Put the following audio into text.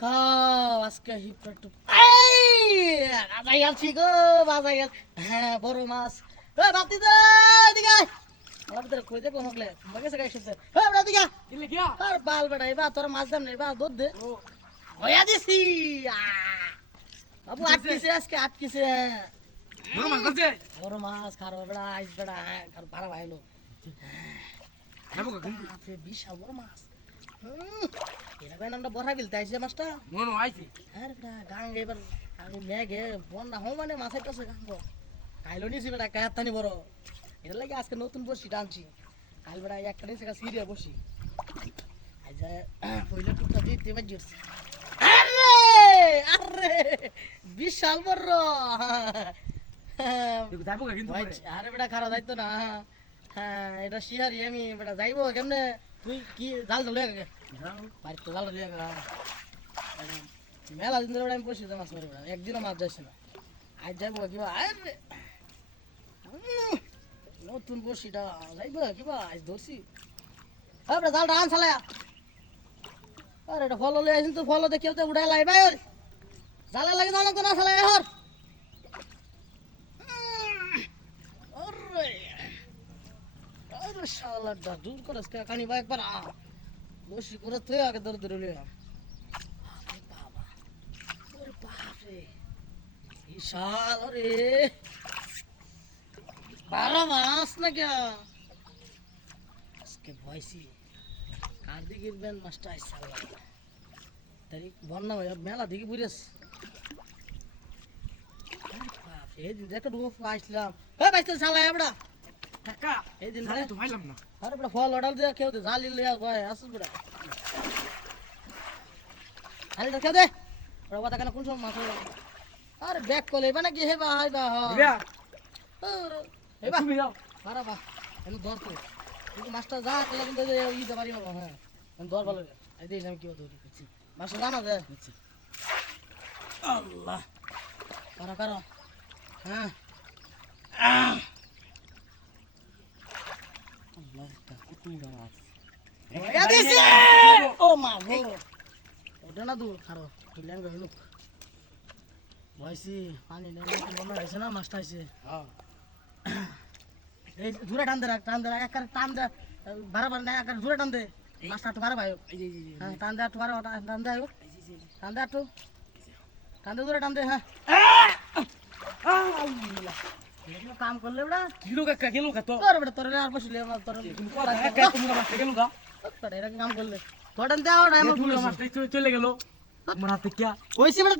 খাও আজকে হিপটু এই বাজাই আছি গো বাজাই হ্যাঁ বড় মাছ এ বাতি দে দিগা আমাদের কই দে কোনগলে মগে সে গাইছে এ বড় দিগা কিলে গিয়া আর বাল বেড়াই বা তোর মাছ দাম নেই বা দুধ দে হয়া দিছি বাবু আটকিছে আজকে আটকিছে বড় মাছ আছে বড় মাছ খারো বেড়া আইস বেড়া আর পারা ভাইলো যাবো কা কিন্তু আপনি বিশাল বড় মাছ এরা ভাই আমরা বড়া বিলতে আইছে মাছটা মনো আইছে আরে বেটা গাঙ্গ এবার আগে মেঘে বন্যা হো মানে মাছের কাছে গাঙ্গ কাইলো নিছি বেটা কায়াতানি বড় এটা লাগে আজকে নতুন বসি টানছি কাল বেটা একটা নিচে সিরিয়া বসি আজ পয়লা টুকটা দিতে বাজিছে আরে আরে বিশাল বড় যাবো কা কিন্তু আরে বেটা খারাপ যাইতো না হ্যাঁ এটা শিহারি আমি বেটা যাইবো কেমনে তুই কি জাল ধরে বাড়িতে তো জাল ধরে মেলা দিন ধরে আমি বসে মাছ মারি একদিনও মাছ যাচ্ছে না আজ যাইবো কিবা আরে নতুন বসিটা যাইবো কিবা আজ ধরছি বেটা জালটা আন চালায়া আরে এটা ফল লই আইছিস তো ফল দেখে তো উড়াই লাই ভাই জালা লাগে জানো তো না চালায়া হর শালা দূর করে কানি বা একবার বসি করে তুই আগে ধরে ধরে লিয়া বাবা ওরে বাপ রে বিশাল রে বারো মাস না কে আজকে ভয়সি কার দিকে বেন মাছটা আইসা তারিখ বন্যা ভাই মেলা দিকে বুঝেস এই দিন একটা ডুবো আসলাম হ্যাঁ বাইতে চালাই এবড়া কাকা এই দিন জালে তো পাইলাম না আরে বড় ফল অর্ডার দিয়া কেউ দে জালি লিয়া গয় আসুস বড় আরে কেউ দে বড় কথা কেন কোন সময় মাছ আরে ব্যাক কলে মানে কি হেবা হাইবা বিয়া হেবা তুমি যাও পারা বা আমি ধর তো কিন্তু মাছটা যা কলে কিন্তু ই দে পারি বাবা হ্যাঁ আমি ধর ভালো এই দেখ আমি কি ধরি মাছটা জানা দে আল্লাহ পারা করো হ্যাঁ ও মা বড় ওটা না দূর খারো তুলিয়ান গেল ভয়সি পানি নেই বন্যা হয়েছে না মাছটা হয়েছে এই দূরে টান দে এক টান দে বারবার না এক দূরে টান দে মাছটা একটু বারে ভাই হ্যাঁ টান দে একটু বারে টান দে টান দে একটু টান দে দূরে টান দে হ্যাঁ কাম করলে বেড়া কিলো কাকা কিলো কা তো তোর বেটা তোর আর বসলে তোর কাকা তুমি মাছ গেল গা তোর এরকম কাম করলে তোর দেওয়া চলে গেল আমার হাতে কিয়া ওইসে বেটা